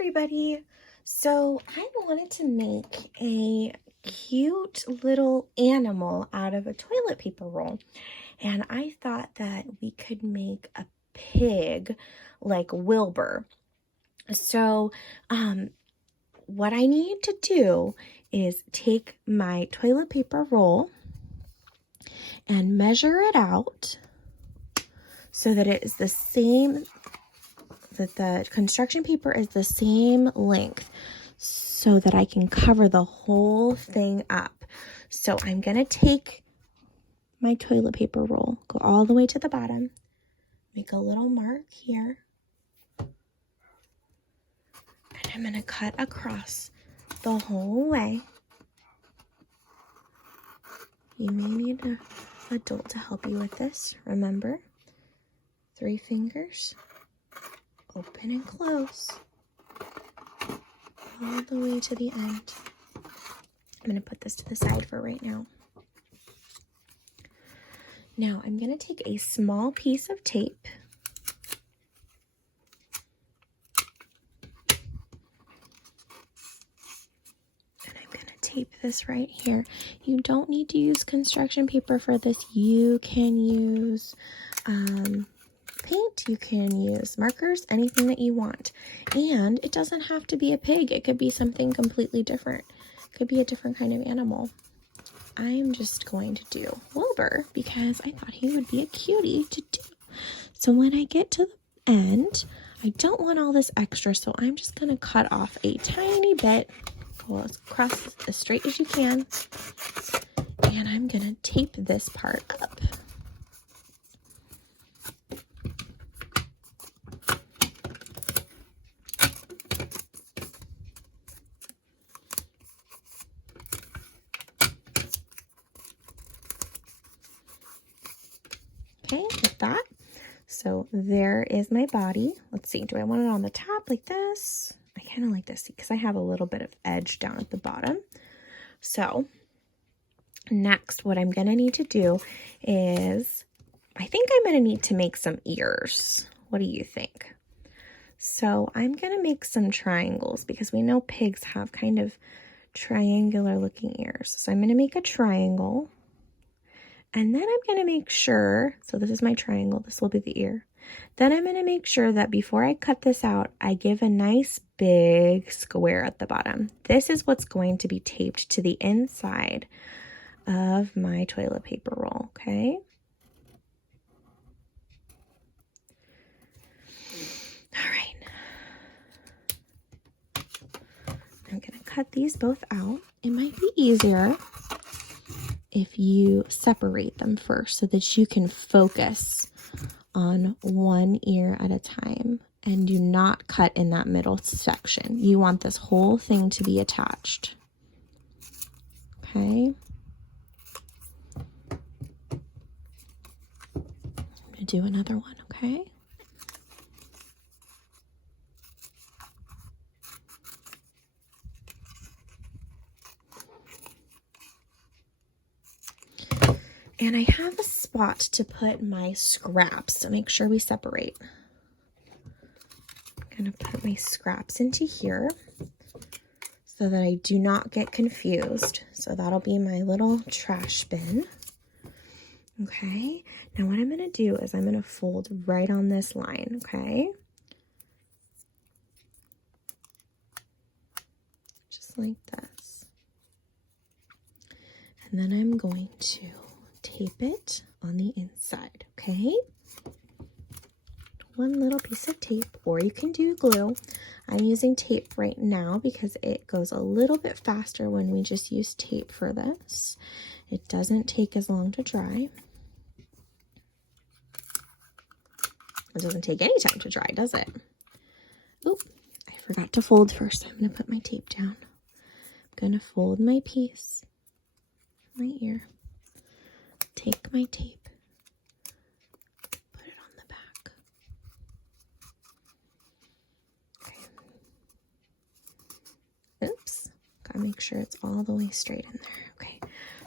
everybody. So I wanted to make a cute little animal out of a toilet paper roll. And I thought that we could make a pig like Wilbur. So what I need to do is take my toilet paper roll and measure it out so that it is the same, that the construction paper is the same length so that I can cover the whole thing up. So I'm going to take my toilet paper roll, go all the way to the bottom, make a little mark here, and I'm going to cut across the whole way. You may need an adult to help you with this. Remember, 3 fingers, open and close, all the way to the end. I'm going to put this to the side for right now. Now I'm going to take a small piece of tape and I'm going to tape this right here. You don't need to use construction paper for this. You can use paint, you can use markers, anything that you want. And it doesn't have to be a pig. It could be something completely different. It could be a different kind of animal. I am just going to do Wilbur because I thought he would be a cutie to do. So when I get to the end, I don't want all this extra, so I'm just going to cut off a tiny bit. Go across as straight as you can. And I'm going to tape this part up. Okay, like that. So there is my body. Let's see, do I want it on the top like this? I kind of like this because I have a little bit of edge down at the bottom. So next, what I'm going to need to do is, I think I'm going to need to make some ears. What do you think? So I'm going to make some triangles because we know pigs have kind of triangular looking ears. So I'm going to make a triangle. And then I'm going to make sure, so this is my triangle, this will be the ear. Then I'm going to make sure that before I cut this out, I give a nice big square at the bottom. This is what's going to be taped to the inside of my toilet paper roll, okay? All right. I'm going to cut these both out. It might be easier if you separate them first so that you can focus on one ear at a time and do not cut in that middle section. You want this whole thing to be attached. Okay. I'm going to do another one, okay? And I have a spot to put my scraps, so make sure we separate. I'm going to put my scraps into here so that I do not get confused. So that'll be my little trash bin. Okay, now what I'm going to do is I'm going to fold right on this line, okay? Just like this. And then I'm going to tape it on the inside, okay? One little piece of tape, or you can do glue. I'm using tape right now because it goes a little bit faster when we just use tape for this. It doesn't take as long to dry. It doesn't take any time to dry, does it? Oop, I forgot to fold first. I'm going to put my tape down. I'm going to fold my piece, my ear. Take my tape, put it on the back. Okay. Oops, gotta make sure it's all the way straight in there. Okay,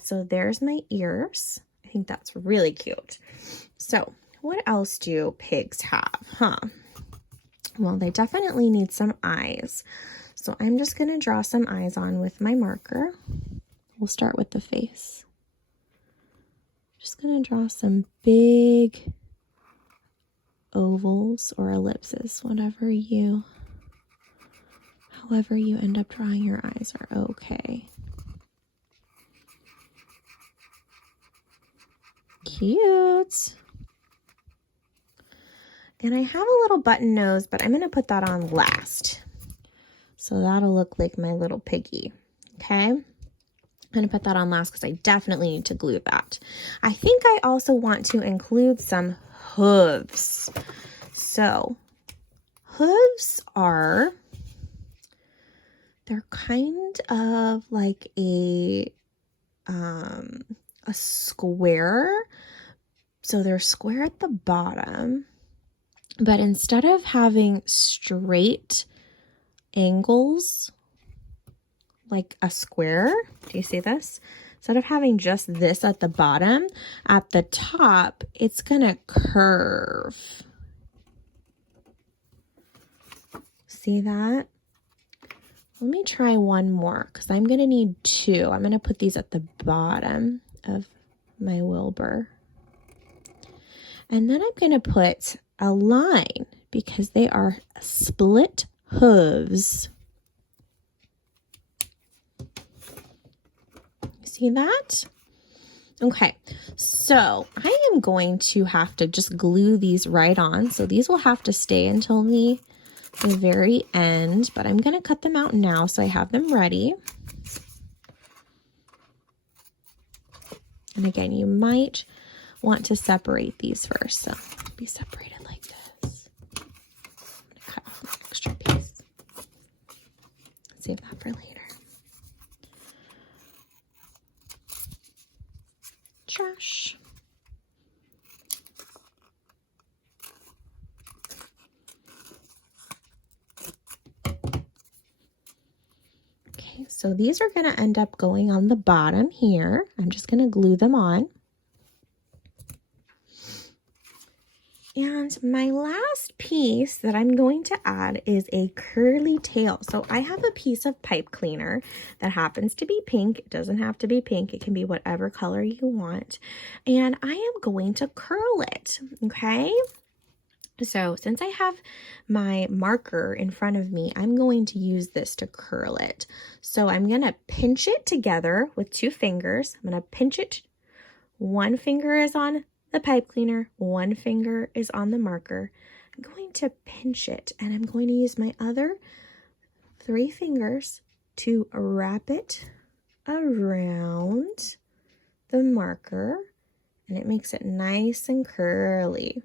so there's my ears. I think that's really cute. So what else do pigs have, huh? Well, they definitely need some eyes. So I'm just going to draw some eyes on with my marker. We'll start with the face. Just going to draw some big ovals or ellipses, however you end up drawing your eyes are okay. Cute. And I have a little button nose, but I'm going to put that on last. So that'll look like my little piggy. Okay. I'm going to put that on last because I definitely need to glue that. I think I also want to include some hooves. So hooves they're kind of like a square. So they're square at the bottom, but instead of having straight angles like a square, do you see this? Instead of having just this at the bottom, at the top, it's gonna curve. See that? Let me try one more because I'm gonna need two. I'm gonna put these at the bottom of my Wilbur. And then I'm gonna put a line because they are split hooves. See that? Okay, so I am going to have to just glue these right on. So these will have to stay until the very end, but I'm going to cut them out now so I have them ready. And again, you might want to separate these first. So be separated like this. I'm going to cut off an extra piece. Save that for later. Trash. Okay, so these are going to end up going on the bottom here. I'm just going to glue them on. And my last piece that I'm going to add is a curly tail. So I have a piece of pipe cleaner that happens to be pink. It doesn't have to be pink. It can be whatever color you want. And I am going to curl it, okay? So since I have my marker in front of me, I'm going to use this to curl it. So I'm going to pinch it together with two fingers. I'm going to pinch it. One finger is on the pipe cleaner, one finger is on the marker. I'm going to pinch it and I'm going to use my other 3 fingers to wrap it around the marker, and it makes it nice and curly.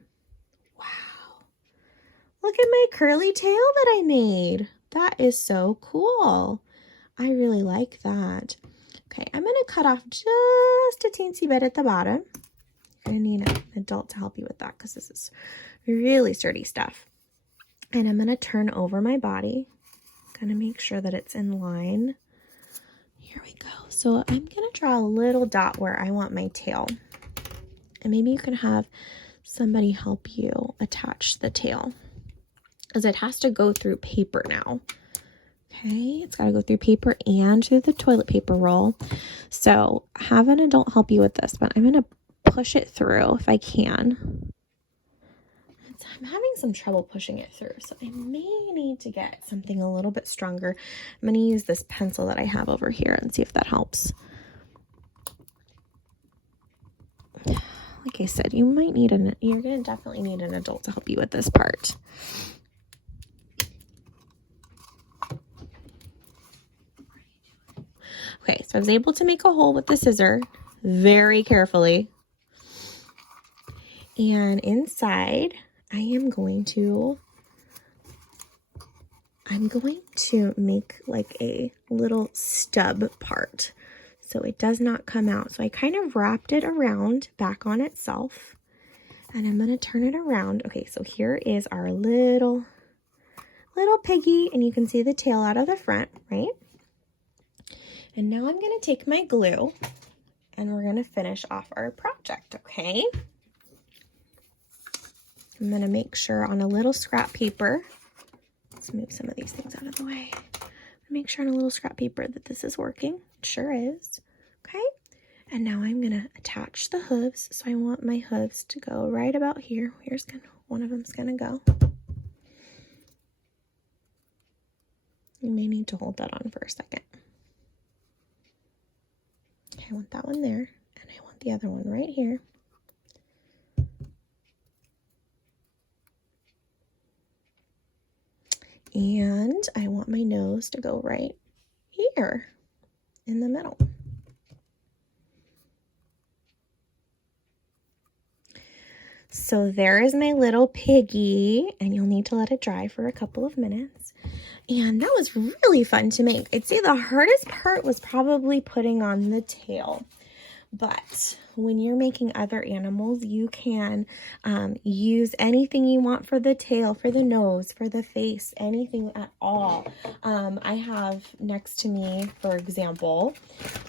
Wow. Look at my curly tail that I made. That is so cool. I really like that. Okay, I'm going to cut off just a teensy bit at the bottom. You're going to need an adult to help you with that because this is really sturdy stuff. And I'm going to turn over my body. I'm going to make sure that it's in line. Here we go. So I'm going to draw a little dot where I want my tail. And maybe you can have somebody help you attach the tail, because it has to go through paper now. Okay, it's got to go through paper and through the toilet paper roll. So have an adult help you with this, but I'm going to push it through if I can. I'm having some trouble pushing it through, so I may need to get something a little bit stronger. I'm going to use this pencil that I have over here and see if that helps. Like I said, you're going to definitely need an adult to help you with this part. Okay, so I was able to make a hole with the scissor very carefully. And inside, I'm going to make like a little stub part so it does not come out. So I kind of wrapped it around back on itself, and I'm going to turn it around. Okay, so here is our little piggy, and you can see the tail out of the front, right? And now I'm going to take my glue and we're going to finish off our project, okay? I'm going to make sure on a little scrap paper Let's move some of these things out of the way. Make sure on a little scrap paper that this is working. It sure is. Okay. And now I'm going to attach the hooves. So I want my hooves to go right about here. Here's one of them's going to go. You may need to hold that on for a second. Okay, I want that one there. And I want the other one right here. And I want my nose to go right here in the middle. So there is my little piggy, and you'll need to let it dry for a couple of minutes. And that was really fun to make. I'd say the hardest part was probably putting on the tail. But when you're making other animals, you can use anything you want for the tail, for the nose, for the face, anything at all. I have next to me, for example,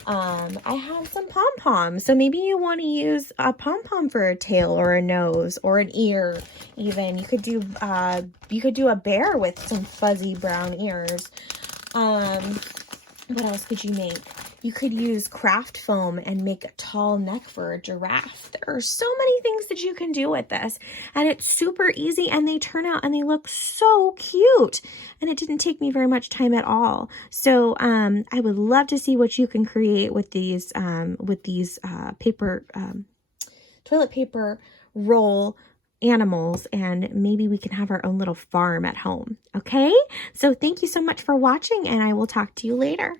I have some pom-poms. So maybe you want to use a pom-pom for a tail or a nose or an ear even. You could do a bear with some fuzzy brown ears. What else could you make? You could use craft foam and make a tall neck for a giraffe. There are so many things that you can do with this, and it's super easy, and they turn out and they look so cute, and it didn't take me very much time at all. So I would love to see what you can create with these paper toilet paper roll animals, and maybe we can have our own little farm at home. Okay, so thank you so much for watching, and I will talk to you later.